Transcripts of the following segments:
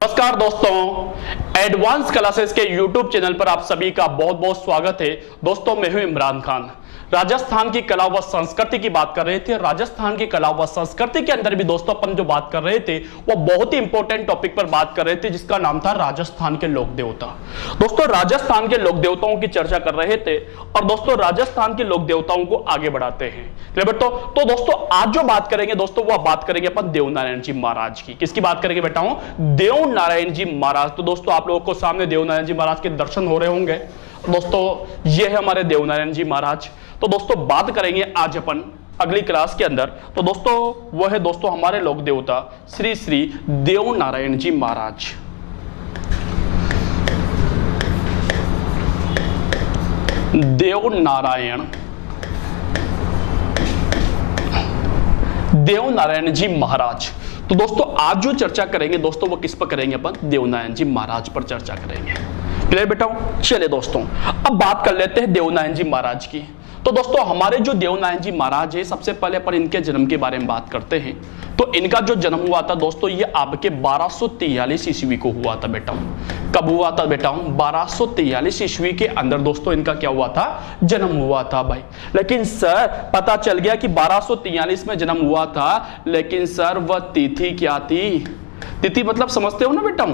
नमस्कार दोस्तों, advance classes के YouTube चैनल पर आप सभी का बहुत बहुत स्वागत है। दोस्तों मैं हूं इमरान खान। राजस्थान की कला व संस्कृति की बात कर रहे थे। राजस्थान की कला व संस्कृति के अंदर भी दोस्तों अपन जो बात कर रहे थे वो बहुत ही इंपॉर्टेंट टॉपिक पर बात कर रहे थे, जिसका नाम था राजस्थान के लोक देवता। दोस्तों राजस्थान के लोक देवताओं की चर्चा कर रहे थे और दोस्तों राजस्थान के लोक देवताओं को आगे बढ़ाते हैं। तो दोस्तों आज जो बात करेंगे दोस्तों वो बात करेंगे अपन देवनारायण जी महाराज की। किसकी बात करेंगे बेटा? देवनारायण जी महाराज। तो दोस्तों आप लोगों को सामने देवनारायण जी महाराज के दर्शन हो रहे होंगे। दोस्तों ये है हमारे देवनारायण जी महाराज। तो दोस्तों बात करेंगे आज अपन अगली क्लास के अंदर। तो दोस्तों वो है दोस्तों हमारे लोक देवता श्री श्री देवनारायण जी महाराज। देवनारायण जी महाराज। तो दोस्तों आज जो चर्चा करेंगे दोस्तों वो किस पर करेंगे? अपन देवनारायण जी महाराज पर चर्चा करेंगे। क्लियर बेटा? चलिए दोस्तों अब बात कर लेते हैं देवनारायण जी महाराज की। तो दोस्तों हमारे जो देवनारायण जी महाराज है, सबसे पहले अपन इनके जन्म के बारे में बात करते हैं। तो इनका जो जन्म हुआ था दोस्तों ये आपके 1243 ईस्वी को हुआ था बेटा। कब हुआ था बेटा? 1243 ईस्वी के अंदर दोस्तों इनका क्या हुआ था? जन्म हुआ था भाई। लेकिन सर पता चल गया कि 1243 में जन्म हुआ था, लेकिन सर वह तिथि क्या थी? तिथि मतलब समझते हो ना बेटा?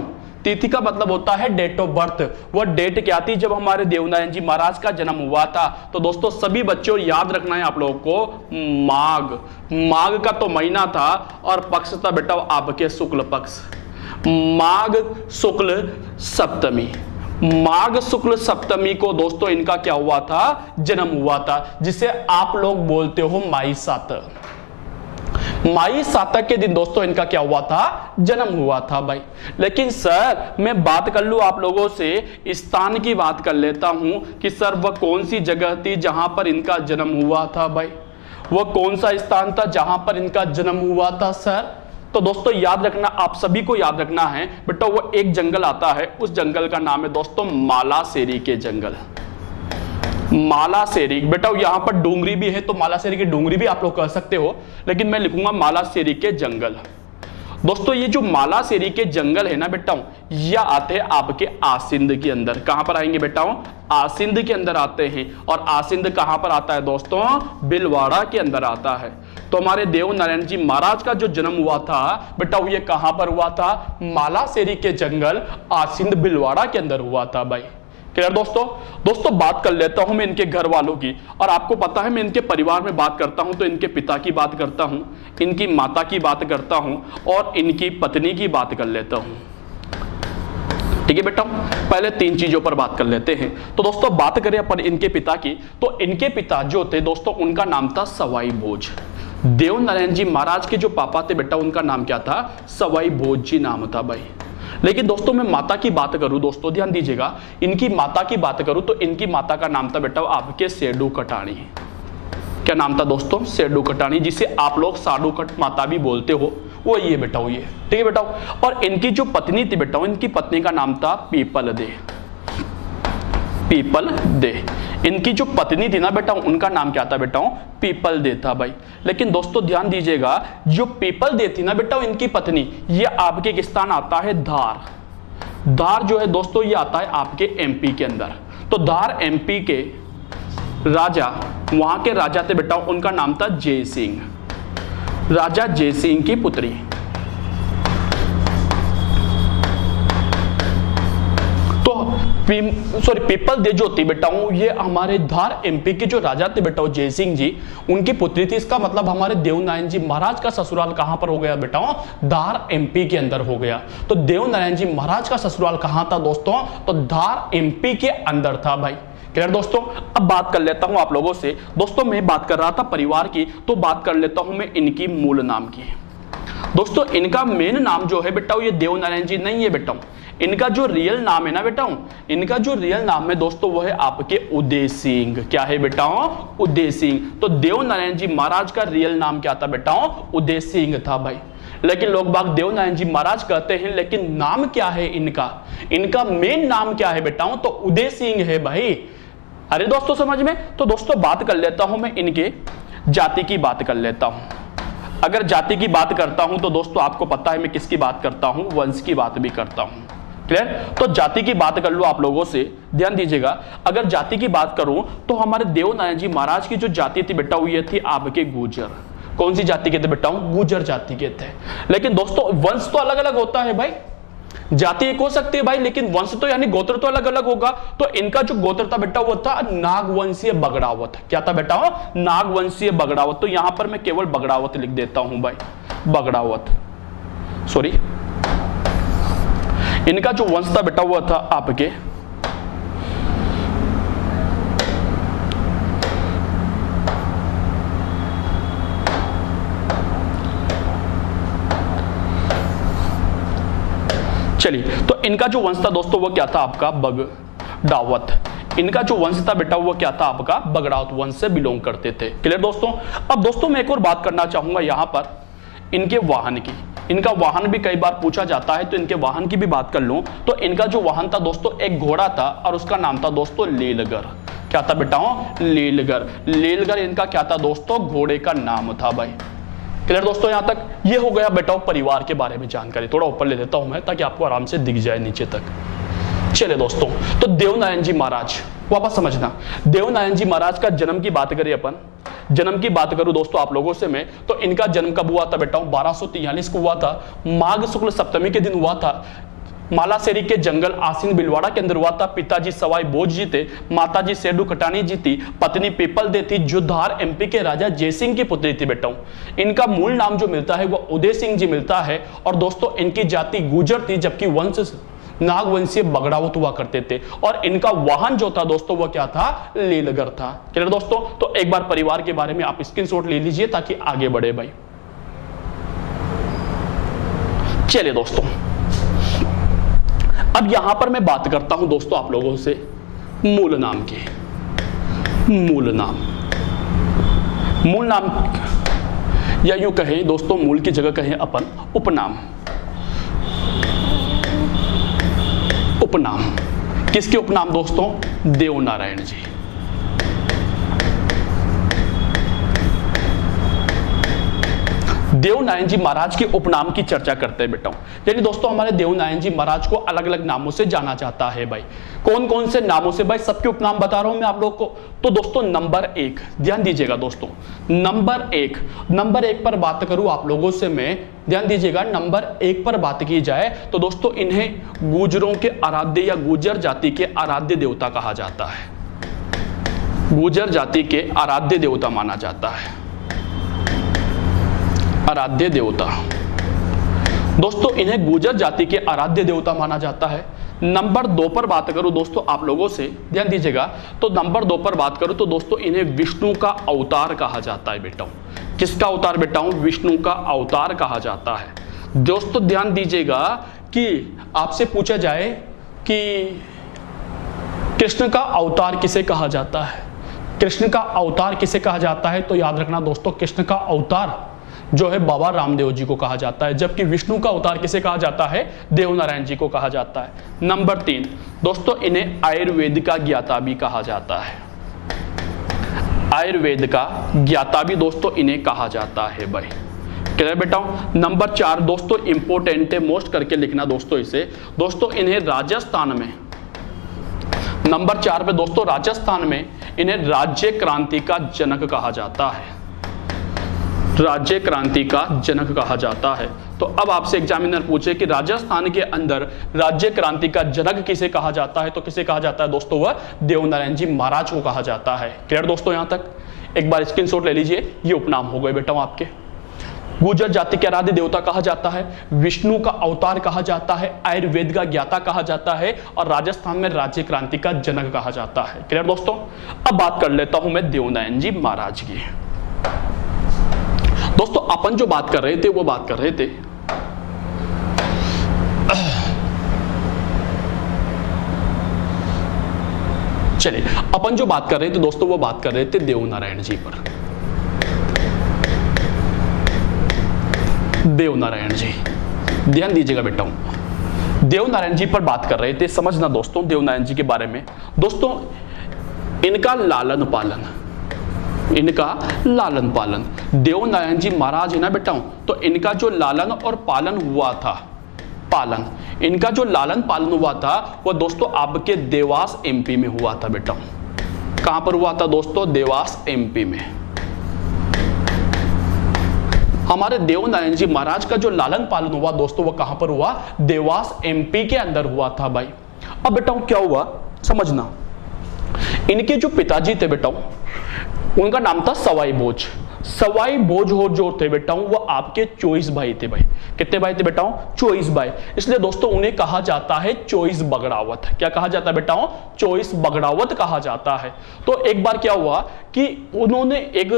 तिथि का मतलब होता है डेट ऑफ बर्थ। वह डेट क्या थी जब हमारे देवनारायण जी महाराज का जन्म हुआ था? तो दोस्तों सभी बच्चों याद रखना है आप लोगों को, माघ का तो महीना था और पक्ष था बेटा आपके शुक्ल पक्ष। माघ शुक्ल सप्तमी, माघ शुक्ल सप्तमी को दोस्तों इनका क्या हुआ था? जन्म हुआ था, जिसे आप लोग बोलते हो माई सातक। माई सातक के दिन दोस्तों इनका क्या हुआ था? जन्म हुआ था भाई। लेकिन सर मैं बात कर लूं आप लोगों से, स्थान की बात कर लेता हूं कि सर वह कौन सी जगह थी जहां पर इनका जन्म हुआ था भाई? वह कौन सा स्थान था जहां पर इनका जन्म हुआ था सर? तो दोस्तों याद रखना, आप सभी को याद रखना है बेटा, वो एक जंगल आता है, उस जंगल का नाम है दोस्तों मालासेरी के जंगल। मालासेरी बेटा, यहां पर डूंगरी भी है तो मालासेरी की डूंगरी भी आप लोग कह सकते हो, लेकिन मैं लिखूंगा मालासेरी के जंगल। दोस्तों ये जो मालासेरी के जंगल है ना बेटा, यह आते हैं आपके आसिंद के अंदर। कहां पर आएंगे बेटा? आसिंद के अंदर आते हैं। और आसिंद कहां पर आता है दोस्तों? बिलवाड़ा के अंदर आता है। तो हमारे देवनारायण जी महाराज का जो जन्म हुआ था बेटा, ये कहां पर हुआ था? मालासेरी के जंगल आसिंद बिलवाड़ा के अंदर हुआ था भाई। क्लियर दोस्तों बात कर लेता हूं मैं इनके घर वालों की। और आपको पता है मैं इनके परिवार में बात करता हूं तो इनके पिता की बात करता हूं, इनकी माता की बात करता हूं और इनकी पत्नी की बात कर लेता हूं। ठीक है बेटा, पहले तीन चीजों पर बात कर लेते हैं। तो दोस्तों बात करें अपन इनके पिता की, तो इनके पिता जो थे दोस्तों उनका नाम था सवाई भोज। देवनारायण जी महाराज के जो पापा थे बेटा उनका नाम क्या था? सवाई भोज जी नाम था भाई। लेकिन दोस्तों मैं माता की बात करूं, दोस्तों ध्यान दीजिएगा, इनकी माता की बात करूं तो इनकी माता का नाम था बेटा आपके सेडू कटानी। क्या नाम था दोस्तों? सेडू कटानी, जिसे आप लोग साडू कट माता भी बोलते हो, वो ये बेटा ये। ठीक है बेटा। और इनकी जो पत्नी थी बेटा, इनकी पत्नी का नाम था पीपल दे। पीपल दे, इनकी जो पत्नी थी ना बेटा उनका नाम क्या था बेटा? पीपल दे था भाई। लेकिन दोस्तों ध्यान दीजिएगा, जो पीपल दे थी ना बेटा इनकी पत्नी, ये आपके एक स्थान आता है धार। धार जो है दोस्तों ये आता है आपके एमपी के अंदर। तो धार एमपी के राजा, वहां के राजा थे बेटा, उनका नाम था जय सिंह। राजा जय सिंह की पुत्री। पीपल दे जो थी बेटा ये हमारे धार एमपी के जो राजा थे बेटा जय सिंह जी, उनकी पुत्री थी। इसका मतलब हमारे देवनारायण जी महाराज का ससुराल कहां पर हो गया बेटा? धार एमपी के अंदर हो गया। तो देवनारायण जी महाराज का ससुराल कहां था दोस्तों? तो धार एमपी के अंदर था भाई। क्लियर दोस्तों? अब बात कर लेता हूं आप लोगों से। दोस्तों मैं बात कर रहा था परिवार की, तो बात कर लेता हूं मैं इनकी मूल नाम की। दोस्तों इनका मेन नाम जो है बेटा ये देवनारायण जी नहीं है बेटा, इनका जो रियल नाम है ना बेटा, इनका जो रियल नाम है दोस्तों वो है आपके उदय सिंह। क्या है बेटा? उदय सिंह। तो देवनारायण जी महाराज का रियल नाम क्या था बेटा? उदय सिंह था भाई। लेकिन लोग बाग देवनारायण जी महाराज कहते हैं, लेकिन नाम क्या है इनका? इनका मेन नाम क्या है बेटा? तो उदय सिंह है भाई। अरे दोस्तों समझ में? तो दोस्तों बात कर लेता हूं मैं इनके जाति की बात कर लेता हूं। अगर जाति की बात करता हूं तो दोस्तों आपको पता है मैं किसकी बात करता हूं, वंश की बात भी करता हूं। क्लियर? तो जाति की बात कर लो आप लोगों से, ध्यान दीजिएगा। अगर जाति की बात करूं तो हमारे देवनारायण जी महाराज की जो जाति थी बेटा वो ये थी आपके गुर्जर। कौन सी जाति के थे बेटा? गुर्जर जाति के थे। लेकिन दोस्तों वंश तो अलग अलग होता है भाई, जाति एक हो सकती है भाई, लेकिन वंश तो यानी गोत्र तो अलग अलग होगा। तो इनका जो गोत्र था बेटा वो था नागवंशीय बगड़ावत। क्या था बेटा? नागवंशीय बगड़ावत। तो यहां पर मैं केवल बगड़ावत लिख देता हूं भाई, बगड़ावत, सॉरी। इनका जो वंश था बेटा वो था आपके चलिए, तो इनका जो वंश था दोस्तों वो क्या था आपका? बगड़ावत। इनका जो वंश था बेटा वो क्या था आपका? बगड़ावत वंश से बिलोंग करते थे। क्लियर दोस्तों? अब दोस्तों मैं एक और बात करना चाहूंगा यहां पर इनके वाहन की। इनका वाहन भी कई बार पूछा जाता है, तो इनके वाहन की भी बात कर लूं तो इनका जो वाहन था दोस्तों एक घोड़ा था और उसका नाम था दोस्तों लीलगर। क्या था बेटा? लीलगर। लीलगर इनका क्या था दोस्तों? घोड़े का नाम था भाई। क्लियर दोस्तों? यहां तक ये हो गया बेटा परिवार के बारे में जानकारी। थोड़ा ऊपर ले लेता हूं मैं ताकि आपको आराम से दिख जाए नीचे तक। चलिए दोस्तों, तो देवनारायण जी महाराज वापस समझना। देवनारायण जी महाराज का जन्म की बात करें अपन, जन्म की बात करूं दोस्तों आप लोगों से मैं, तो इनका जन्म कब हुआ था बेटा? 1243 को हुआ था, माघ शुक्ल सप्तमी के दिन हुआ था। मालासेरी के जंगल आसीन बिलवाड़ा के अंदर हुआ था। पिताजी सवाई बोझ जी थे, माताजी सेडू कटानी जी थी, पत्नी पीपल दे थी, जो धार एमपी के राजा जयसिंह की पुत्री थी बेटा। इनका मूल नाम जो मिलता है वो उदय सिंह जी मिलता है। और दोस्तों इनकी जाति गुर्जर थी, जबकि वंश नागवंशीय बगड़ावत हुआ करते थे। और इनका वाहन जो था दोस्तों वो क्या था? लीलगर था। क्लियर दोस्तों? तो एक बार परिवार के बारे में आप स्क्रीनशॉट ले लीजिए ताकि आगे बढ़े भाई। चलिए दोस्तों, अब यहां पर मैं बात करता हूं दोस्तों आप लोगों से मूल नाम की। मूल नाम, मूल नाम या यूं कहें दोस्तों, मूल की जगह कहें अपन उपनाम। उपनाम किसके उपनाम दोस्तों? देवनारायण जी। देवनारायण जी महाराज के उपनाम की चर्चा करते हैं बेटा। यानी दोस्तों हमारे देवनारायण जी महाराज को अलग अलग नामों से जाना जाता है भाई। कौन कौन से नामों से भाई? सबके उपनाम बता रहा हूं मैं आप लोगों को। तो दोस्तों नंबर 1, ध्यान दीजिएगा दोस्तों, नंबर 1 पर बात करूं आप लोगों से मैं, ध्यान दीजिएगा। नंबर 1 पर बात की जाए तो दोस्तों इन्हें गुर्जरों के आराध्य या गुर्जर जाति के आराध्य देवता कहा जाता है। गुर्जर जाति के आराध्य देवता माना जाता है, आराध्य देवता। दोस्तों इन्हें गुर्जर जाति के आराध्य देवता माना जाता है। नंबर 2 पर बात करूं दोस्तों आप लोगों से, ध्यान दीजिएगा। तो नंबर 2 पर बात करूं तो दोस्तों इन्हें विष्णु का अवतार कहा जाता है बेटा। किसका अवतार बेटा? विष्णु का अवतार कहा जाता है। दोस्तों ध्यान दीजिएगा कि आपसे पूछा जाए कि कृष्ण का अवतार किसे कहा जाता है, कृष्ण का अवतार किसे कहा जाता है, तो याद रखना दोस्तों कृष्ण का अवतार जो है बाबा रामदेव जी को कहा जाता है। जबकि विष्णु का अवतार किसे कहा जाता है? देवनारायण जी को कहा जाता है। नंबर 3 दोस्तों इन्हें आयुर्वेद का ज्ञाता भी कहा जाता है। आयुर्वेद का ज्ञाता भी दोस्तों इन्हें कहा जाता है भाई। क्लियर बेटा? नंबर 4 दोस्तों इंपोर्टेंट है, मोस्ट करके लिखना दोस्तों इसे। दोस्तों इन्हें राजस्थान में, नंबर 4 पे दोस्तों राजस्थान में इन्हें राज्य क्रांति का जनक कहा जाता है। राज्य क्रांति का जनक कहा जाता है। तो अब आपसे एग्जामिनर पूछे कि राजस्थान के अंदर राज्य क्रांति का जनक किसे कहा जाता है, तो किसे कहा जाता है दोस्तों? वह देवनारायण जी महाराज को कहा जाता है। क्लियर दोस्तों? यहां तक एक बार स्क्रीनशॉट ले लीजिए। ये उपनाम हो गए बेटा आपके। गुर्जर जाति के आराध्य देवता कहा जाता है, विष्णु का अवतार कहा जाता है, आयुर्वेद का ज्ञाता कहा जाता है और राजस्थान में राज्य क्रांति का जनक कहा जाता है। क्लियर दोस्तों? अब बात कर लेता हूं मैं देवनारायण जी महाराज की। दोस्तों अपन जो बात कर रहे थे वो बात कर रहे थे चलिए अपन जो बात कर रहे थे दोस्तों वो बात कर रहे थे देवनारायण जी पर। देवनारायण जी, ध्यान दीजिएगा बेटा, देवनारायण जी पर बात कर रहे थे। समझना दोस्तों देवनारायण जी के बारे में। दोस्तों इनका लालन पालन, इनका लालन पालन। देवनारायण जी महाराज है ना बेटा, तो इनका जो लालन और पालन हुआ था, पालन, इनका जो लालन पालन हुआ था वो दोस्तों आपके देवास एमपी में हुआ था बेटा। कहां पर हुआ था दोस्तों? देवास एमपी में। हमारे देवनारायण जी महाराज का जो लालन पालन हुआ दोस्तों वो कहां पर हुआ? देवास एमपी के अंदर हुआ था भाई। अब बेटा क्या हुआ समझना, इनके जो पिताजी थे बेटा उनका नाम था सवाई भोज। सवाई भोज हो जो थे बेटा वो आपके 24 भाई थे भाई। कितने भाई थे बेटा? 24 भाई। इसलिए दोस्तों उन्हें कहा जाता है 24 बगड़ावत। क्या कहा जाता है बेटा? 24 बगड़ावत कहा जाता है। तो एक बार क्या हुआ कि उन्होंने एक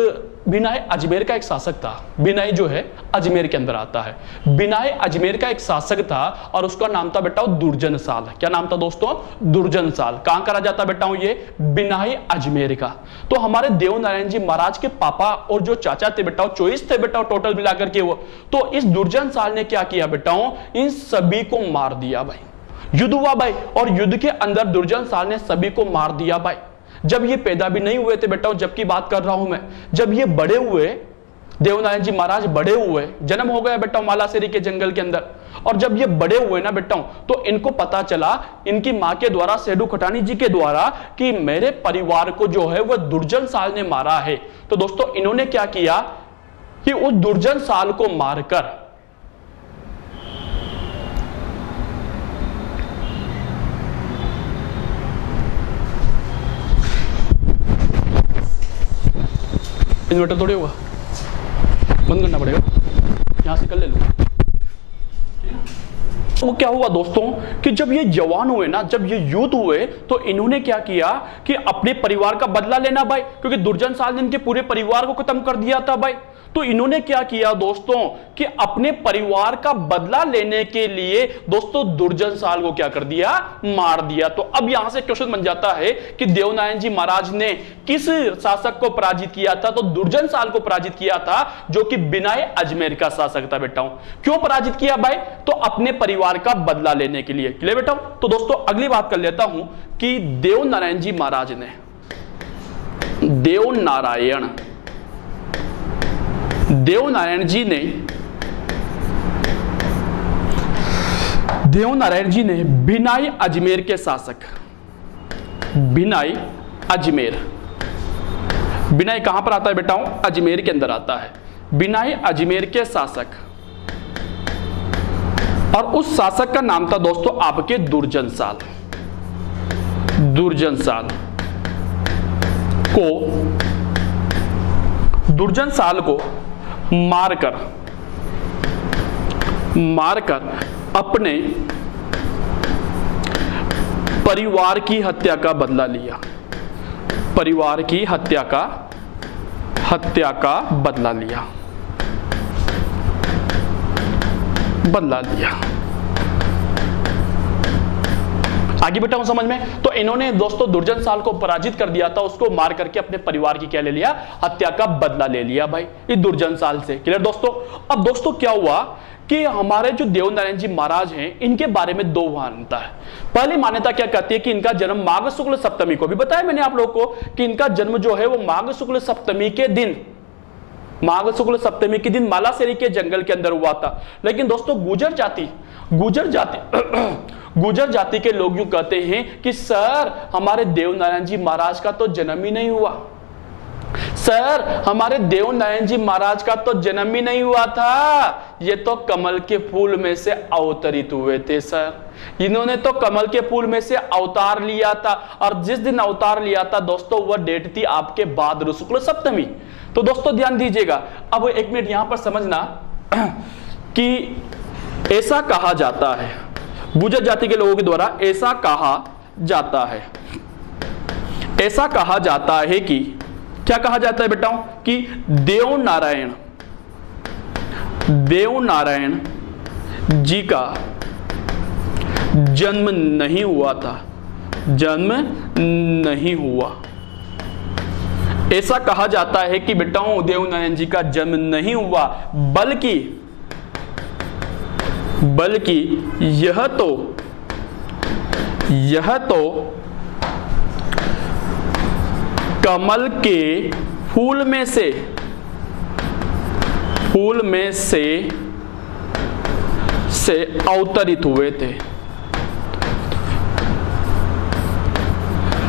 बिनाई अजमेर का एक शासक था, बिनाई जो है अजमेर के अंदर आता है। बिनाई अजमेर का एक शासक था और उसका नाम था बेटा दुर्जन साल। क्या नाम था दोस्तों? दुर्जन साल। कहां करा जाता बेटा? ये बिनाई अजमेर का। तो हमारे देवनारायण जी महाराज के पापा और जो चाचा थे बेटा 24 थे बेटा टोटल मिलाकर के वो। तो इस दुर्जन साल ने क्या किया बेटा? इन सभी को मार दिया भाई। युद्ध हुआ भाई और युद्ध के अंदर दुर्जन साल ने सभी को मार दिया भाई। जब ये पैदा भी नहीं हुए थे बेटा, जब की बात कर रहा हूं मैं, जब ये बड़े हुए, देवनारायण जी महाराज बड़े हुए, जन्म हो गया बेटा मालासेरी के जंगल के अंदर, और जब ये बड़े हुए ना बेटा तो इनको पता चला इनकी मां के द्वारा, सेठू खटानी जी के द्वारा, कि मेरे परिवार को जो है वह दुर्जन साल ने मारा है। तो दोस्तों इन्होंने क्या किया कि उस दुर्जन साल को मारकर इन्वर्टर थोड़ी होगा, बंद करना पड़ेगा, यहां से कर ले लूंगा। वो क्या हुआ दोस्तों कि जब ये जवान हुए ना, जब ये यूथ हुए, तो इन्होंने क्या किया कि अपने परिवार का बदला लेना भाई, क्योंकि दुर्जन साल ने इनके पूरे परिवार को खत्म कर दिया था भाई। तो इन्होंने क्या किया दोस्तों कि अपने परिवार का बदला लेने के लिए दोस्तों दुर्जन साल को क्या कर दिया? मार दिया। तो अब यहां से क्वेश्चन बन जाता है कि देवनारायण जी महाराज ने किस शासक को पराजित किया था? तो दुर्जन साल को पराजित किया था, जो कि बिनाई अजमेर का शासक था बेटा। क्यों पराजित किया भाई? तो अपने परिवार का बदला लेने के लिए। क्लियर बेटा? तो दोस्तों अगली बात कर लेता हूं कि देवनारायण जी महाराज ने, देवनारायण जी ने बिनाई अजमेर के शासक, बिनाई अजमेर, बिनाई कहां पर आता है बेटा? अजमेर के अंदर आता है। बिनाई अजमेर के शासक, और उस शासक का नाम था दोस्तों आपके दुर्जन साल। दुर्जन साल को मारकर अपने परिवार की हत्या का बदला लिया। परिवार की हत्या का बदला लिया। आगे बेटा हूं समझ में। तो इन्होंने दोस्तों दुर्जन साल को पराजित कर दिया था, उसको मार करके अपने परिवार की क्या ले लिया? हत्या का बदला ले लिया भाई इस दुर्जन साल से। क्लियर दोस्तों? अब दोस्तों क्या हुआ कि हमारे जो देवनारायण जी महाराज हैं, इनके बारे में दो मान्यता है। पहली मान्यता क्या कहती है कि इनका जन्म माघ शुक्ल सप्तमी को, भी बताया मैंने आप लोगों को कि इनका जन्म जो है वो माघ शुक्ल सप्तमी के दिन, माघ शुक्ल सप्तमी के दिन मालासेरी के जंगल के अंदर हुआ था। लेकिन दोस्तों गुर्जर जाति के लोग यूं कहते हैं कि सर हमारे देवनारायण जी महाराज का तो जन्म ही नहीं हुआ, सर हमारे देवनारायण जी महाराज का तो जन्म ही नहीं हुआ था, ये तो कमल के फूल में से अवतरित हुए थे सर, इन्होंने तो कमल के फूल में से अवतार लिया था। और जिस दिन अवतार लिया था दोस्तों वह डेट थी आपके भाद्र शुक्ल सप्तमी। तो दोस्तों ध्यान दीजिएगा। अब एक मिनट यहां पर समझना कि ऐसा कहा जाता है, गुर्जर जाति के लोगों के द्वारा ऐसा कहा जाता है, ऐसा कहा जाता है कि क्या कहा जाता है बेटा? कि देवनारायण जी का जन्म नहीं हुआ था, जन्म नहीं हुआ। ऐसा कहा जाता है कि बेटाओं देवनारायण जी का जन्म नहीं हुआ, बल्कि यह तो कमल के फूल में से अवतरित हुए थे।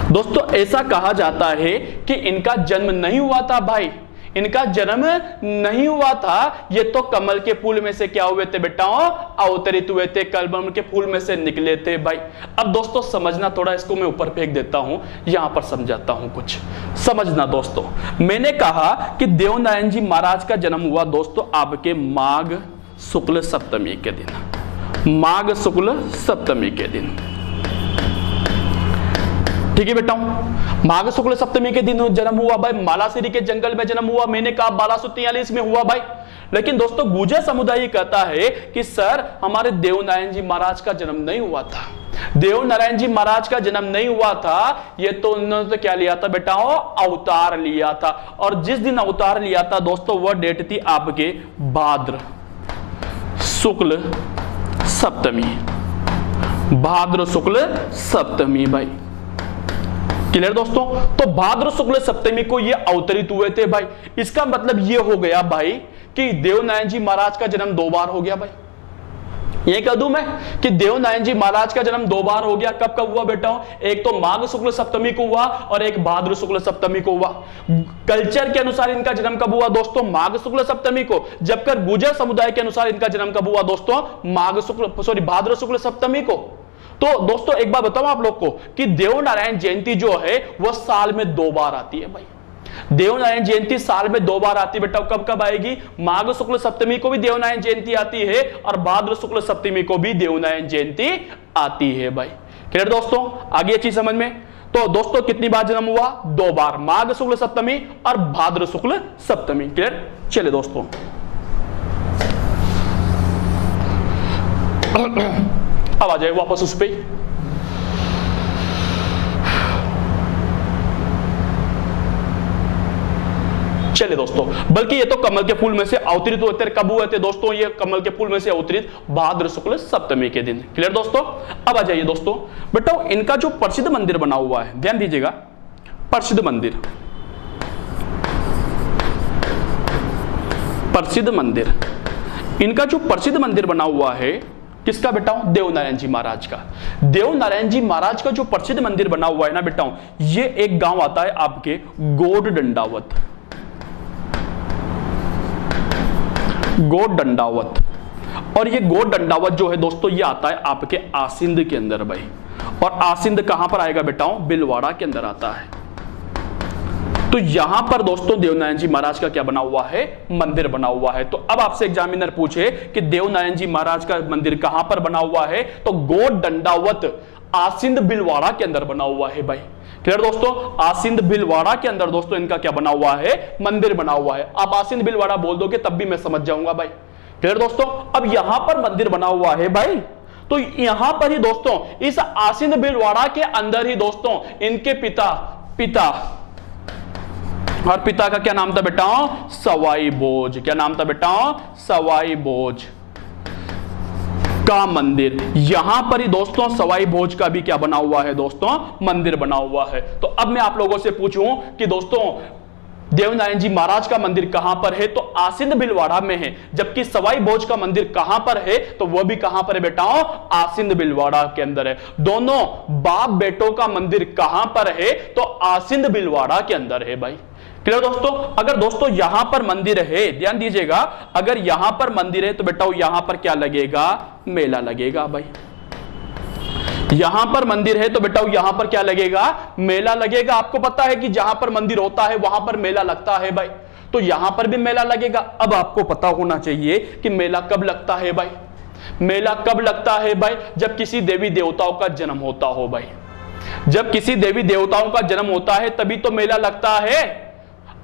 दोस्तों ऐसा कहा जाता है कि इनका जन्म नहीं हुआ था भाई, इनका जन्म नहीं हुआ था, ये तो कमल के फूल में से क्या हुए थे बेटाओं, अवतरित हुए थे, कमल के फूल में से निकले थे भाई। अब दोस्तों समझना, थोड़ा इसको मैं ऊपर फेंक देता हूं, यहां पर समझाता हूं कुछ, समझना दोस्तों। मैंने कहा कि देवनारायण जी महाराज का जन्म हुआ दोस्तों आपके माघ शुक्ल सप्तमी के दिन, माघ शुक्ल सप्तमी के दिन, ठीक है बेटा। माघ शुक्ल सप्तमी के दिन जन्म हुआ भाई, मालासिरी के जंगल में जन्म हुआ, मैंने कहा 1243 में हुआ भाई। लेकिन दोस्तों गुर्जर समुदाय कहता है कि सर हमारे देवनारायण जी महाराज का जन्म नहीं हुआ था, देवनारायण जी महाराज का जन्म नहीं हुआ था, ये तो उन्होंने तो क्या लिया था बेटा, अवतार लिया था। और जिस दिन अवतार लिया था दोस्तों वह डेट थी आपके भाद्र शुक्ल सप्तमी, भाद्र शुक्ल सप्तमी भाई, क्लियर दोस्तों। तो भाद्र शुक्ल सप्तमी को ये अवतरित हुए थे भाई। इसका मतलब ये हो गया भाई कि देवनारायण जी महाराज का जन्म 2 बार हो गया भाई। ये कह दूं मैं कि देवनारायण जी महाराज का जन्म 2 बार हो गया। कब कब हुआ बेटा, एक तो माघ शुक्ल सप्तमी को हुआ और एक भाद्र शुक्ल सप्तमी को हुआ। कल्चर के अनुसार इनका जन्म कब हुआ दोस्तों, माघ शुक्ल सप्तमी को, जबकि गुर्जर समुदाय के अनुसार इनका जन्म कब हुआ दोस्तों, भाद्र शुक्ल सप्तमी को। तो दोस्तों एक बात बताऊं आप लोग को कि देवनारायण जयंती जो है वह साल में 2 बार आती है भाई। देवनारायण जयंती साल में 2 बार आती है बेटा। कब कब आएगी, माघ शुक्ल सप्तमी को भी देवनारायण जयंती आती है और भाद्र शुक्ल सप्तमी को भी देवनारायण जयंती आती है भाई। क्लियर दोस्तों, आगे अच्छी समझ में। तो दोस्तों कितनी बार जन्म हुआ, 2 बार, माघ शुक्ल सप्तमी और भाद्र शुक्ल सप्तमी। क्लियर, चलिए दोस्तों अब आ जाए वापस उस पे। चलिए दोस्तों, बल्कि ये तो कमल के फूल में से अवतरित हुए थे। कब हुए थे दोस्तों, ये कमल के फूल में से अवतरित भाद्र शुक्ल सप्तमी के दिन। क्लियर दोस्तों, अब आ जाइए दोस्तों बेटा, इनका जो प्रसिद्ध मंदिर बना हुआ है, ध्यान दीजिएगा, प्रसिद्ध मंदिर, प्रसिद्ध मंदिर, इनका जो प्रसिद्ध मंदिर बना हुआ है किसका बेटा, देवनारायण जी महाराज का। देवनारायण जी महाराज का जो प्रसिद्ध मंदिर बना हुआ है ना बेटा, ये एक गांव आता है आपके गोड दंडावत, गोड दंडावत। और ये गोड दंडावत जो है दोस्तों ये आता है आपके आसिंद के अंदर भाई। और आसिंद कहां पर आएगा बेटा, बिलवाड़ा के अंदर आता है। तो यहां पर दोस्तों देवनारायण जी महाराज का क्या बना हुआ है, मंदिर बना हुआ है। तो अब आपसे एग्जामिनर पूछे कि देवनारायण जी महाराज का मंदिर कहां पर बना हुआ है, तो गोड दंडावत आसिंद बिलवाड़ा के अंदर बना हुआ है भाई। क्लियर दोस्तों, आसिंद बिलवाड़ा के अंदर दोस्तों इनका क्या बना हुआ है, मंदिर बना हुआ है। आप आसिंद बिलवाड़ा बोल दोगे तब भी मैं समझ जाऊंगा भाई। क्लियर दोस्तों, अब यहां पर मंदिर बना हुआ है भाई। तो यहां पर ही दोस्तों इस आसिंद बिलवाड़ा के अंदर ही दोस्तों इनके पिता और पिता का क्या नाम था बेटा, सवाई भोज। क्या नाम था बेटा, सवाई भोज का मंदिर। यहां पर ही दोस्तों सवाई भोज का भी क्या बना हुआ है दोस्तों, मंदिर बना हुआ है। तो अब मैं आप लोगों से पूछूं कि दोस्तों देवनारायण जी महाराज का मंदिर कहां पर है, तो आसिंद बिलवाड़ा में है। जबकि सवाई भोज का मंदिर कहां पर है, तो वह भी कहां पर है बेटा, आसिंद बिलवाड़ा के अंदर है। दोनों बाप बेटों का मंदिर कहां पर है, तो आसिंद बिलवाड़ा के अंदर है भाई। क्लियर दोस्तों, अगर दोस्तों यहां पर मंदिर है, ध्यान दीजिएगा, अगर यहां पर मंदिर है तो बेटा यहां पर क्या लगेगा, मेला लगेगा भाई। यहां पर मंदिर है तो बेटा यहां पर क्या लगेगा, मेला लगेगा। आपको पता है कि जहां पर मंदिर होता है वहां पर मेला लगता है भाई। तो यहां पर भी मेला लगेगा। अब आपको पता होना चाहिए कि मेला कब लगता है भाई। मेला कब लगता है भाई, जब किसी देवी देवताओं का जन्म होता हो भाई। जब किसी देवी देवताओं का जन्म होता है तभी तो मेला लगता है।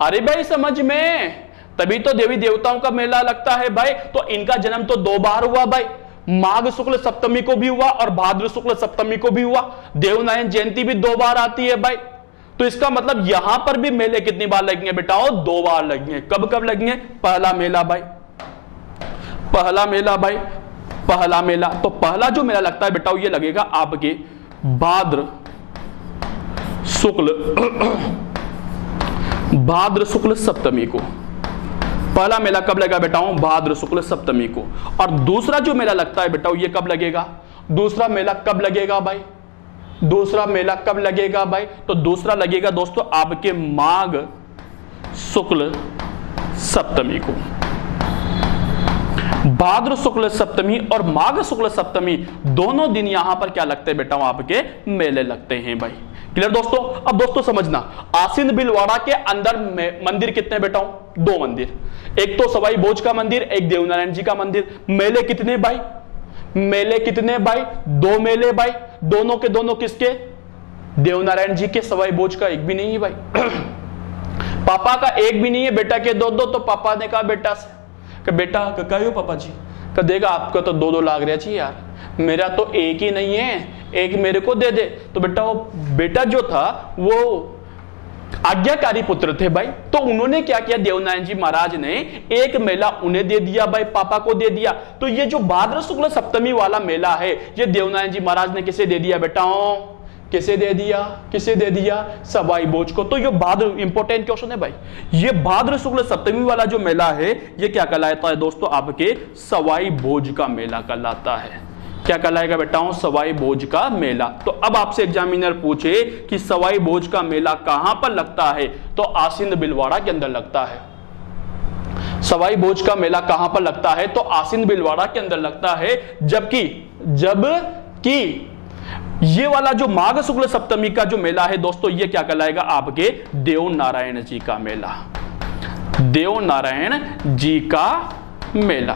अरे भाई समझ में, तभी तो देवी देवताओं का मेला लगता है भाई। तो इनका जन्म तो 2 बार हुआ भाई, माघ शुक्ल सप्तमी को भी हुआ और भाद्र शुक्ल सप्तमी को भी हुआ। देवनारायण जयंती भी 2 बार आती है भाई। तो इसका मतलब यहां पर भी मेले कितनी बार लगेंगे बेटा, 2 बार लगेंगे। कब कब लगेंगे, पहला मेला भाई, पहला मेला भाई, पहला मेला। तो पहला जो मेला लगता है बेटा ये लगेगा आपके भाद्र शुक्ल भाद्र शुक्ल सप्तमी को। पहला मेला कब लगा बेटाओं? भाद्र शुक्ल सप्तमी को। और दूसरा जो मेला लगता है बेटाओं ये कब लगेगा? दूसरा मेला कब लगेगा भाई? दूसरा मेला कब लगेगा भाई? तो दूसरा लगेगा दोस्तों आपके माघ शुक्ल सप्तमी को। भाद्र शुक्ल सप्तमी और माघ शुक्ल सप्तमी दोनों दिन यहां पर क्या लगते हैं बेटा? आपके मेले लगते हैं भाई। क्लियर दोस्तों? अब दोस्तों समझना, आसीन बिलवाड़ा के अंदर मंदिर कितने बेटाओं? 2 मंदिर, एक तो सवाई भोज का मंदिर, एक देवनारायण जी का मंदिर। मेले कितने भाई? मेले कितने भाई? 2 मेले भाई। दोनों के दोनों किसके? देवनारायण जी के। सवाई भोज का एक भी नहीं है भाई। पापा का एक भी नहीं है, बेटा के 2-2। तो पापा ने कहा बेटा से कि बेटा कहो पापा जी का देगा, आपका तो 2-2 लाग रहा चाहिए यार, मेरा तो एक ही नहीं है, एक मेरे को दे दे। तो बेटा वो बेटा जो था वो आज्ञाकारी पुत्र थे भाई। तो उन्होंने क्या किया? देवनारायण जी महाराज ने एक मेला उन्हें दे दिया भाई, पापा को दे दिया। तो ये जो भाद्र शुक्ल सप्तमी वाला मेला है ये देवनारायण जी महाराज ने किसे दे दिया बेटाओं? किसे दे दिया? किसे दे दिया? सवाई भोज को। तो ये भाद्र, इंपॉर्टेंट क्वेश्चन है भाई, ये भाद्र शुक्ल सप्तमी वाला जो मेला है ये क्या कहलाता है दोस्तों? आपके सवाई भोज का मेला कहलाता है। क्या कहलाएगा बेटाओं? सवाई भोज का मेला। तो अब आपसे एग्जामिनर पूछे कि सवाई भोज का मेला कहां पर लगता है? तो आसीन बिलवाड़ा के अंदर लगता है। सवाई भोज का मेला कहां पर लगता है? तो आसीन बिलवाड़ा के अंदर लगता है। जबकि ये वाला जो माघ शुक्ल सप्तमी का जो मेला है दोस्तों ये क्या कहलाएगा? आपके देव नारायण जी का मेला। देव नारायण जी का मेला।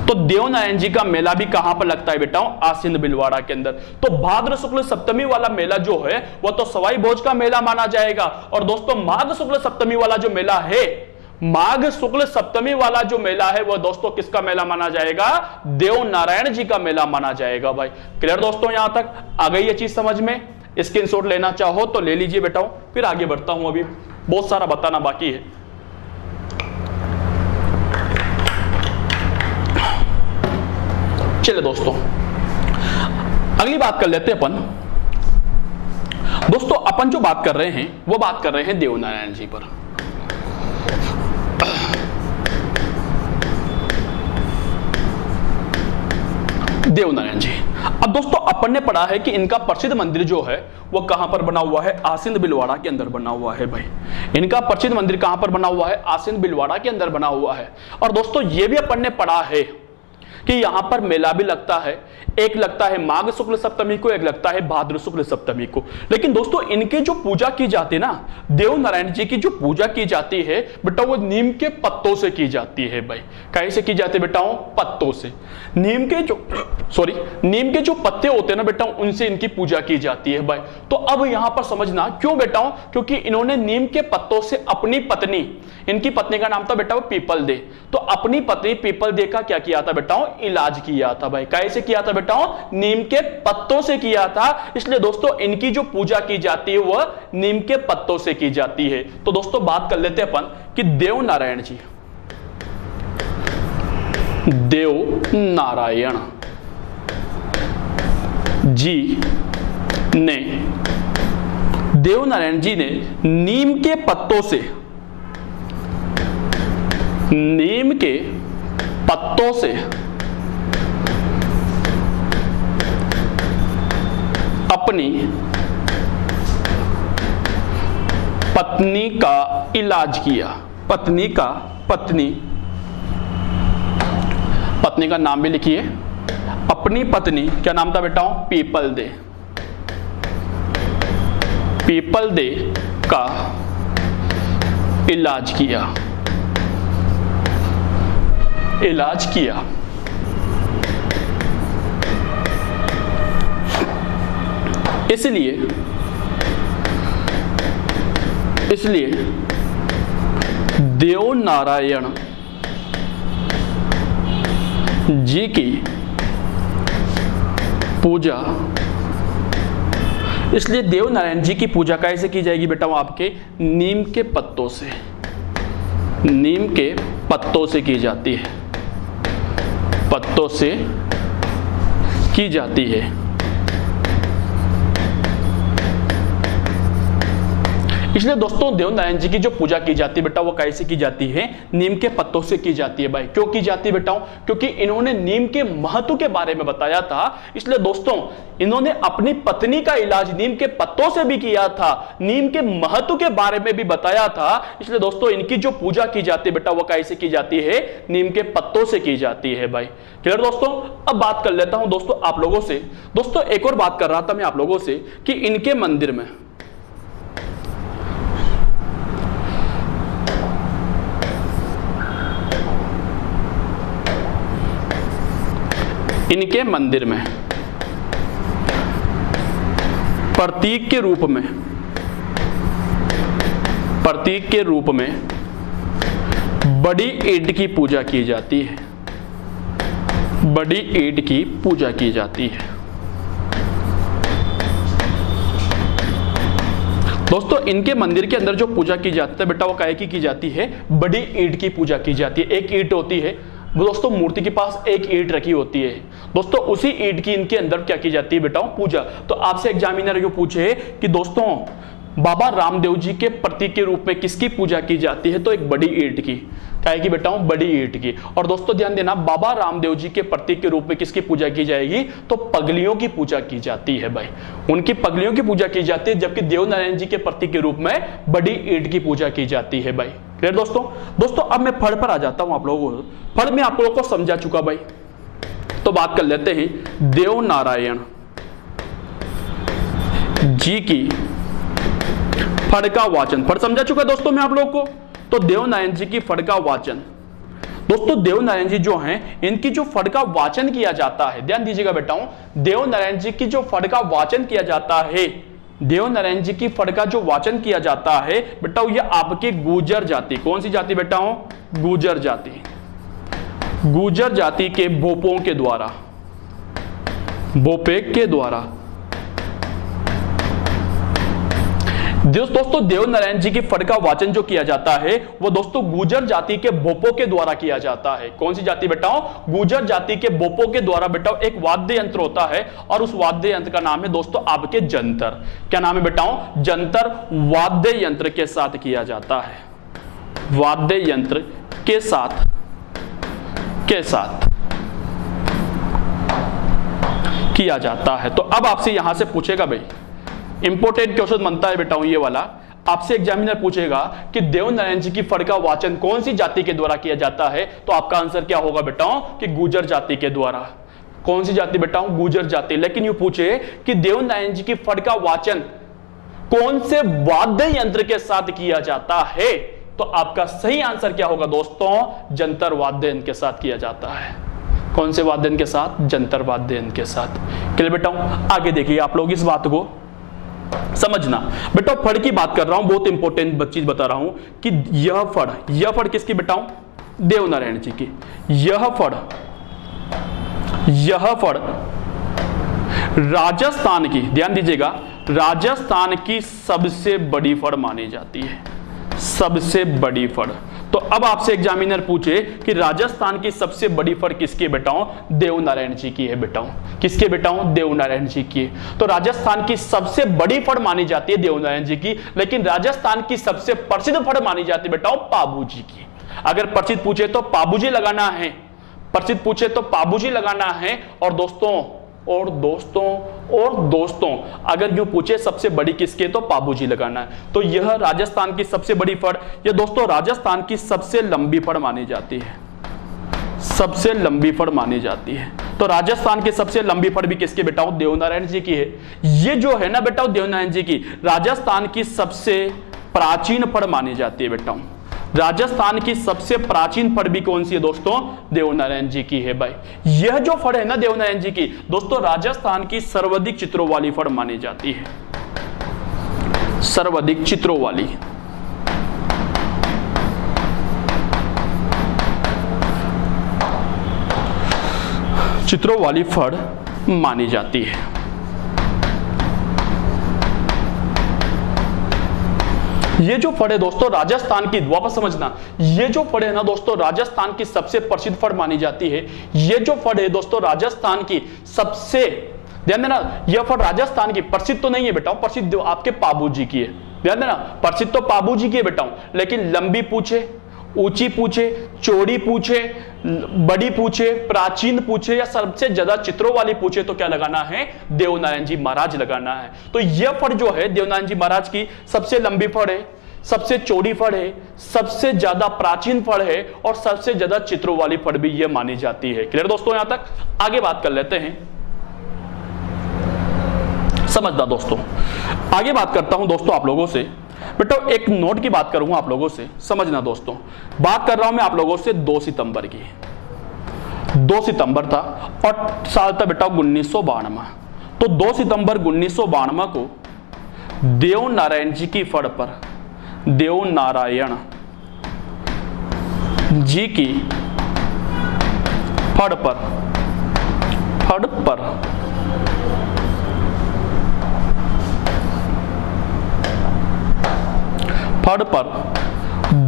तो देवनारायण जी का मेला भी कहां पर लगता है बेटाओं? आसीन बिलवाड़ा के अंदर। तो भाद्र शुक्ल सप्तमी वाला मेला जो है वह तो सवाई भोज का मेला माना जाएगा। और दोस्तों माघ शुक्ल सप्तमी वाला जो मेला है, माघ शुक्ल सप्तमी वाला जो मेला है वह दोस्तों किसका मेला माना जाएगा? देव नारायण जी का मेला माना जाएगा भाई। क्लियर दोस्तों? यहां तक आ गई ये चीज समझ में? स्क्रीनशॉट लेना चाहो तो ले लीजिए बेटाओं, फिर आगे बढ़ता हूं, अभी बहुत सारा बताना बाकी है। चलिए दोस्तों अगली बात कर लेते हैं अपन। दोस्तों अपन जो बात कर रहे हैं वो बात कर रहे हैं देवनारायण जी पर। देवनारायण जी, अब दोस्तों अपन ने पढ़ा है कि इनका प्रसिद्ध मंदिर जो है वो कहां पर बना हुआ है? आसीन बिलवाड़ा के अंदर बना हुआ है भाई। इनका प्रसिद्ध मंदिर कहां पर बना हुआ है? आसीन बिलवाड़ा के अंदर बना हुआ है। और दोस्तों ये भी अपन ने पढ़ा है कि यहां पर मेला भी लगता है, एक लगता है माघ शुक्ल सप्तमी को, एक लगता है भाद्र शुक्ल सप्तमी को। लेकिन दोस्तों इनके जो पूजा की जाती है ना, देव नारायण जी की जो पूजा की जाती है बेटा वो नीम के पत्तों से की जाती है भाई। कैसे की जाती है बेटाओं? पत्तों से। नीम के जो पत्ते होते हैं ना बेटा उनसे इनकी पूजा की जाती है भाई। तो अब यहां पर समझना क्यों बेटाओं? क्योंकि इन्होंने नीम के पत्तों से अपनी पत्नी, इनकी पत्नी का नाम था बेटा वो पीपल दे, तो अपनी पत्नी पीपल दे का क्या किया था बेटाओं? इलाज किया था भाई। कैसे किया था बेटाओं? नीम के पत्तों से किया था। इसलिए दोस्तों इनकी जो पूजा की जाती है वह नीम के पत्तों से की जाती है। तो दोस्तों बात कर लेते हैं अपन कि देव नारायण जी, देव नारायण जी ने, देव नारायण जी ने नीम के पत्तों से, नीम के पत्तों से अपनी पत्नी का इलाज किया। पत्नी का नाम भी लिखिए। अपनी पत्नी क्या नाम था बेटाओं? People they. पीपल दे का इलाज किया। इलाज किया। इसलिए देव नारायण जी की पूजा, इसलिए देव नारायण जी की पूजा कैसे की जाएगी बेटा? आपके नीम के पत्तों से, नीम के पत्तों से की जाती है, पत्तों से की जाती है। इसलिए दोस्तों देवनारायण जी की जो पूजा की जाती है बेटा वो कैसे की जाती है, नीम के पत्तों से की जाती है भाई। क्यों की जाती है बेटाओं, क्योंकि इन्होंने नीम के महत्व के बारे में बताया था, इसलिए दोस्तों इन्होंने अपनी पत्नी का इलाज नीम के पत्तों से भी किया था, नीम के महत्व के बारे में भी बताया था, इसलिए दोस्तों इनकी जो पूजा की जाती है बेटा वो कैसे की जाती है, नीम के पत्तों से की जाती है भाई। क्लियर दोस्तों। अब बात कर लेता हूं दोस्तों आप लोगों से, दोस्तों एक और बात कर रहा था मैं आप लोगों से कि इनके मंदिर में प्रतीक के रूप में बड़ी ईंट की पूजा की जाती है, बड़ी ईंट की पूजा की जाती है। दोस्तों इनके मंदिर के अंदर जो पूजा की जाती है बेटा वो काहे की जाती है, बड़ी ईंट की पूजा की जाती है। एक ईंट होती है वो दोस्तों मूर्ति के पास एक ईंट रखी होती है, दोस्तों उसी ईंट की इनके अंदर क्या की जाती है बेटा, पूजा। तो आपसे एग्जामिनर यो पूछे कि दोस्तों बाबा रामदेव जी के प्रतीक के रूप में किसकी पूजा की जाती है, तो एक बड़ी ईंट की, क्या है कि बेटा बड़ी ईंट की। और दोस्तों ध्यान देना बाबा रामदेव जी के प्रतीक के रूप में किसकी पूजा की जाएगी, तो पगलियों की पूजा की जाती है भाई, उनकी पगलियों की पूजा की जाती है, जबकि देवनारायण जी के प्रतीक के रूप में बड़ी ईंट की पूजा की जाती है भाई। क्लियर दोस्तों। दोस्तों अब मैं फड़ पर आ जाता हूं आप लोगों को, फड़ में आप लोगों को समझा चुका भाई, तो बात कर लेते हैं देवनारायण जी की फड़ का वाचन। फड़ समझा चुका दोस्तों मैं आप लोगों को, तो देवनारायण जी की फड़ का वाचन। दोस्तों देवनारायण जी जो हैं इनकी जो फड़ का वाचन किया जाता है, ध्यान दीजिएगा बेटाओं, देवनारायण जी की जो फड़ का वाचन किया जाता है, देवनारायण जी की फड़ का जो वाचन किया जाता है बेटा ये आपके गुर्जर जाति, कौन सी जाति बेटाओं, गुर्जर जाति, गुर्जर जाति के भोपों के द्वारा, भोपे के द्वारा। दोस्तों देवनारायण जी की फड़ का वाचन जो किया जाता है वो दोस्तों गुर्जर जाति के भोपों के द्वारा किया जाता है। कौन सी जाति बेटाओं, गुर्जर जाति के भोपों के द्वारा बेटाओं एक वाद्य यंत्र होता है और उस वाद्य यंत्र का नाम है दोस्तों आपके जंतर। क्या नाम है बेटाओं, जंतर। वाद्य यंत्र के साथ किया जाता है, वाद्य यंत्र के साथ किया जाता है। तो अब आपसे यहां से पूछेगा भाई, इंपोर्टेंट क्वेश्चन बनता है बेटा ये वाला, आपसे एग्जामिनर पूछेगा कि देवनारायण जी की फड़ का वाचन कौन सी जाति के द्वारा किया जाता है, तो आपका आंसर क्या होगा बेटाओं कि गुर्जर जाति के द्वारा। कौन सी जाति बेटाओं, गुर्जर जाति। लेकिन ये पूछे कि देवनारायण जी की फड़ का वाचन कौन से वाद्य यंत्र के साथ किया जाता है, तो आपका सही आंसर क्या होगा दोस्तों, जंतर वाद्य यंत्र के साथ किया जाता है। कौन से वाद्य यंत्र के साथ, जंतर वाद्य यंत्र के साथ। क्लियर बेटाओं। आगे देखिए आप लोग इस बात को समझना बेटा, फड़ की बात कर रहा हूं, बहुत इंपॉर्टेंट चीज बता रहा हूं कि यह फड़ किसकी बेटाओं, देवनारायण जी की। यह फड़ राजस्थान की, ध्यान दीजिएगा, राजस्थान की सबसे बड़ी फड़ मानी जाती है, सबसे बड़ी फड़। तो अब आपसे एग्जामिनर पूछे कि राजस्थान की सबसे बड़ी फड़ किसकी बेटाओं, देवनारायण जी की है बेटाओं। किसके बेटाओं, देवनारायण जी की। तो राजस्थान की सबसे बड़ी फड़ मानी जाती है देवनारायण जी की, लेकिन राजस्थान की सबसे प्रसिद्ध फड़ मानी जाती है बेटाओं पाबू जी की। अगर प्रसिद्ध पूछे तो पाबूजी लगाना है, प्रसिद्ध पूछे तो पाबूजी लगाना है। और दोस्तों अगर यूं पूछे सबसे बड़ी किसके, तो पाबूजी लगाना है। तो यह राजस्थान की सबसे बड़ी फड़, यह दोस्तों राजस्थान की सबसे लंबी फड़ मानी जाती है, सबसे लंबी फड़ मानी जाती है। तो राजस्थान की सबसे लंबी फड़ भी किसके बेटाओं, देवनारायण जी की है। ये जो है ना बेटाओं देवनारायण जी की, राजस्थान की सबसे प्राचीन फड़ मानी जाती है बेटाओं। राजस्थान की सबसे प्राचीन फड़ भी कौन सी है दोस्तों, देवनारायण जी की है भाई। यह जो फड़ है ना देवनारायण जी की, दोस्तों राजस्थान की सर्वाधिक चित्रों वाली फड़ मानी जाती है, सर्वाधिक चित्रों वाली। चित्रों वाली फड़ मानी जाती है। ये जो फड़ है दोस्तों राजस्थान की, वापस समझना, ये जो फड़ है ना दोस्तों राजस्थान की सबसे प्रसिद्ध फड़ मानी जाती है। ये जो फड़ है दोस्तों राजस्थान की सबसे, ध्यान देना, यह फड़ राजस्थान की प्रसिद्ध तो नहीं है बेटा, प्रसिद्ध आपके पाबू जी की है। ध्यान देना, प्रसिद्ध तो पाबू जी की बेटा, लेकिन लंबी पूछे, ऊंची पूछे, चौड़ी पूछे, बड़ी पूछे, प्राचीन पूछे या सबसे ज्यादा चित्रों वाली पूछे तो क्या लगाना है, देवनारायण जी महाराज लगाना है। तो यह फड़ जो है देवनारायण जी महाराज की सबसे लंबी फड़ है, सबसे चौड़ी फड़ है, सबसे ज्यादा प्राचीन फड़ है और सबसे ज्यादा चित्रों वाली फड़ भी यह मानी जाती है। क्लियर दोस्तों, यहां तक आगे बात कर लेते हैं। समझना दोस्तों, आगे बात करता हूं दोस्तों आप लोगों से। बेटा एक नोट की बात करूंगा आप लोगों से, समझना दोस्तों। बात कर रहा हूं मैं आप लोगों से 2 सितंबर की। 2 सितंबर था और साल था बेटा 1992। तो 2 सितंबर 1992 को देवनारायण जी की फड़ पर, देवनारायण जी की फड़ पर फड़ पर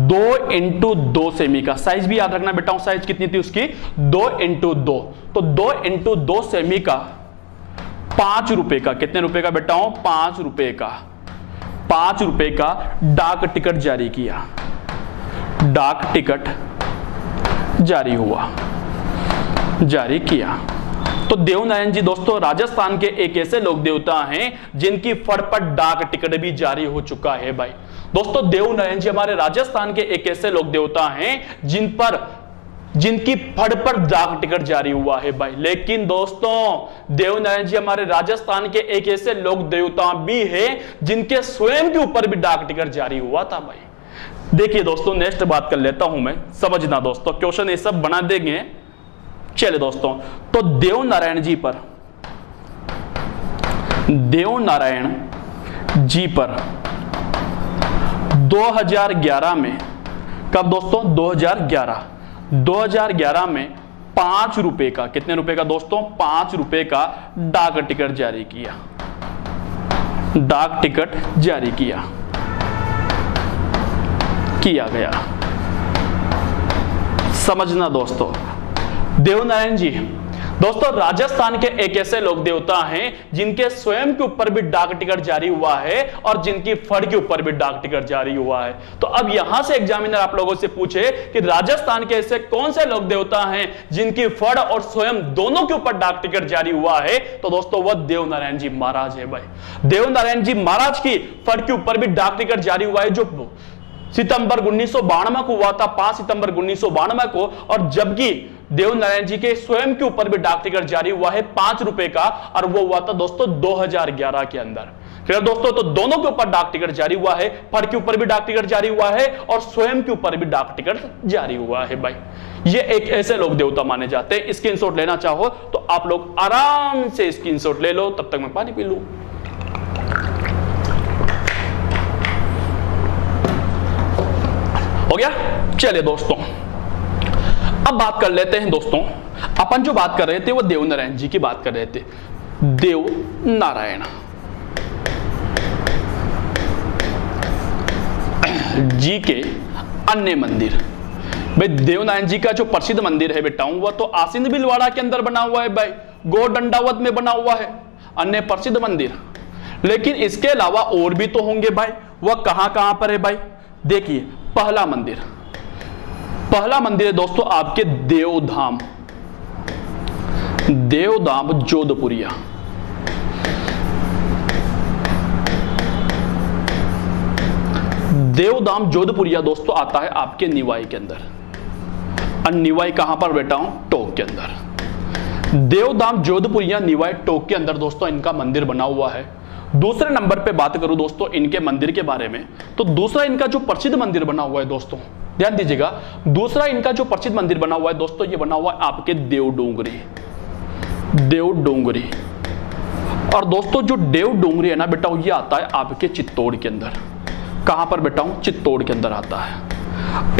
2x2 सेमी का साइज भी याद रखना बेटा, साइज कितनी थी उसकी, 2x2। तो 2x2 सेमी का 5 रुपए का, कितने रुपए का बेटा, 5 रुपए का, 5 रुपए का डाक टिकट जारी किया, डाक टिकट जारी हुआ, जारी किया। तो देवनारायण जी दोस्तों राजस्थान के एक ऐसे लोक देवता हैं जिनकी फड़ पर डाक टिकट भी जारी हो चुका है भाई। दोस्तों देवनारायण जी हमारे राजस्थान के एक ऐसे लोक देवता हैं जिनकी फड़ पर डाक टिकट जारी हुआ है भाई। लेकिन दोस्तों देवनारायण जी हमारे राजस्थान के एक ऐसे लोक देवता भी है जिनके स्वयं के ऊपर भी डाक टिकट जारी हुआ था भाई। देखिए दोस्तों नेक्स्ट बात कर लेता हूं मैं, समझना दोस्तों, क्वेश्चन ये सब बना देंगे। चले दोस्तों, तो देवनारायण जी पर, देवनारायण जी पर 2011 में, कब दोस्तों, 2011 में 5 रुपए का, कितने रुपए का दोस्तों, 5 रुपए का डाक टिकट जारी किया, डाक टिकट जारी किया गया। समझना दोस्तों, देवनारायण जी दोस्तों राजस्थान के एक ऐसे लोक देवता हैं जिनके स्वयं के ऊपर भी डाक टिकट जारी हुआ है और जिनकी फड़ के ऊपर भी डाक टिकट जारी हुआ है। तो अब यहां से एग्जामिनर आप लोगों से पूछे कि राजस्थान के ऐसे कौन से लोक देवता हैं जिनकी फड़ और स्वयं दोनों के ऊपर डाक टिकट जारी हुआ है, तो दोस्तों वह देवनारायण जी महाराज है भाई। देवनारायण जी महाराज की फड़ के ऊपर भी डाक टिकट जारी हुआ है, जो सितंबर 1992 को हुआ था, 5 सितंबर 1992 को। और जबकि देवनारायण जी के स्वयं के ऊपर भी डाक टिकट जारी हुआ है 5 रुपए का, और वो हुआ था दोस्तों 2011 के अंदर। क्लियर दोस्तों, तो दोनों के ऊपर डाक टिकट जारी हुआ है, फड़ के ऊपर भी डाक टिकट जारी हुआ है और स्वयं के ऊपर भी डाक टिकट जारी हुआ है भाई। ये एक ऐसे लोक देवता माने जाते हैं। स्क्रीनशॉट लेना चाहो तो आप लोग आराम से स्क्रीनशॉट ले लो, तब तक मैं पानी पी लूं। हो गया। चलिए दोस्तों अब बात कर लेते हैं दोस्तों, अपन जो बात कर रहे थे वो देवनारायण जी की बात कर रहे थे। देवनारायण जी के अन्य मंदिर, भाई देवनारायण जी का जो प्रसिद्ध मंदिर है बेटा वह तो आसिंद बिलवाड़ा के अंदर बना हुआ है भाई, गोडंडावत में बना हुआ है अन्य प्रसिद्ध मंदिर। लेकिन इसके अलावा और भी तो होंगे भाई, वह कहां पर है भाई। देखिए पहला मंदिर है दोस्तों आपके देवधाम, देवधाम जोधपुरिया। देवधाम जोधपुरिया दोस्तों आता है आपके निवाई के अंदर, और निवाई कहां पर बैठा हूं, टोक के अंदर। देवधाम जोधपुरिया निवाई टोक के अंदर दोस्तों इनका मंदिर बना हुआ है। दूसरे नंबर पे बात करूं दोस्तों इनके मंदिर के बारे में, तो दूसरा इनका जो प्रसिद्ध मंदिर बना हुआ है दोस्तों, ध्यान दीजिएगा, दूसरा इनका जो प्रसिद्ध मंदिर बना हुआ है दोस्तों, ये बना हुआ है आपके देवडोंगरी। और दोस्तों जो देवडोंगरी है ना बेटा, ये आता है आपके चित्तौड़ के अंदर। कहां पर बेटा हूं, चित्तौड़ के अंदर आता है।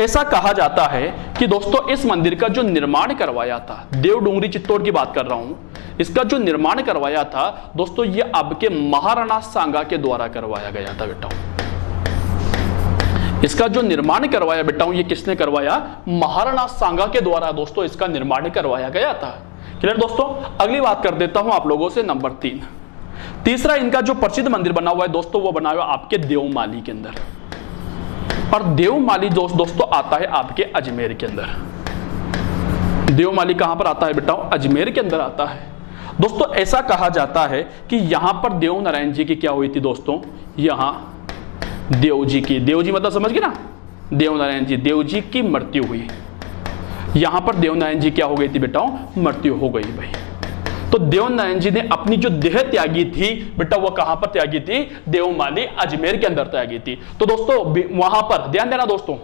ऐसा कहा जाता है कि दोस्तों इस मंदिर का जो निर्माण करवाया था, देवडोंगरी चित्तौड़ की बात कर रहा हूं, इसका जो निर्माण करवाया था दोस्तों ये आपके महाराणा सांगा के द्वारा करवाया गया था बेटा। इसका जो निर्माण करवाया बेटा ये किसने करवाया, महाराणा सांगा के द्वारा दोस्तों इसका निर्माण करवाया गया था। क्लियर दोस्तों। अगली बात कर देता हूं आप लोगों से नंबर 3। तीसरा इनका जो प्रसिद्ध मंदिर बना हुआ है दोस्तों, वो बना हुआ आपके देवमाली के अंदर, और देवमाली दोस्तों आता है आपके अजमेर के अंदर। देवमाली कहां पर आता है बेटा? अजमेर के अंदर आता है दोस्तों। ऐसा कहा जाता है कि यहां पर देव नारायण जी की क्या हुई थी दोस्तों, यहां देव जी की, देव जी मतलब समझ गए ना, देव नारायण जी, देव जी की मृत्यु हुई। यहां पर देव नारायण जी क्या हो गई थी बेटा? मृत्यु हो गई भाई। तो देव नारायण जी ने अपनी जो देह त्यागी थी बेटा, वो कहां पर त्यागी थी? देवमाली अजमेर के अंदर त्यागी थी। तो दोस्तों वहां पर ध्यान देना दोस्तों,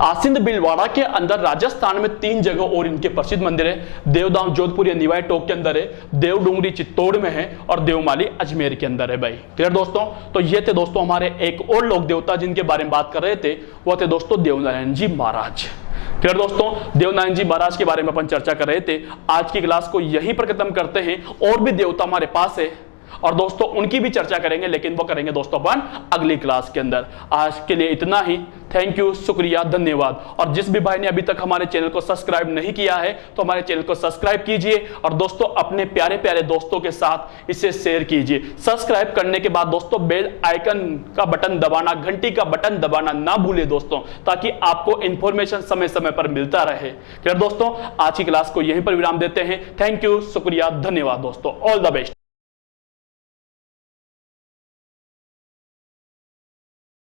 आसिंद बिलवाड़ा के अंदर राजस्थान में 3 जगह और इनके प्रसिद्ध मंदिर है। देवदाम जोधपुर या निवाई टोक के अंदर है, देवडुंगरी चित्तौड़ में है, और देवमाली अजमेर के अंदर है भाई। क्लियर दोस्तों? तो ये थे दोस्तों हमारे एक और लोक देवता जिनके बारे में बात कर रहे थे, वो थे दोस्तों देवनारायण जी महाराज। फिर दोस्तों देवनारायण जी महाराज के बारे में अपन चर्चा कर रहे थे। आज की क्लास को यहीं पर खत्म करते हैं। और भी देवता हमारे पास है और दोस्तों उनकी भी चर्चा करेंगे, लेकिन वो करेंगे दोस्तों अपन अगली क्लास के अंदर। आज के लिए इतना ही। थैंक यू, शुक्रिया, धन्यवाद। और जिस भी भाई ने अभी तक हमारे चैनल को सब्सक्राइब नहीं किया है तो हमारे चैनल को सब्सक्राइब कीजिए, और दोस्तों अपने प्यारे प्यारे दोस्तों के साथ इसे शेयर कीजिए। सब्सक्राइब करने के बाद दोस्तों बेल आइकन का बटन दबाना, घंटी का बटन दबाना ना भूले दोस्तों, ताकि आपको इंफॉर्मेशन समय समय पर मिलता रहे। फिर दोस्तों आज की क्लास को यहीं पर विराम देते हैं। थैंक यू, शुक्रिया, धन्यवाद दोस्तों। All the best.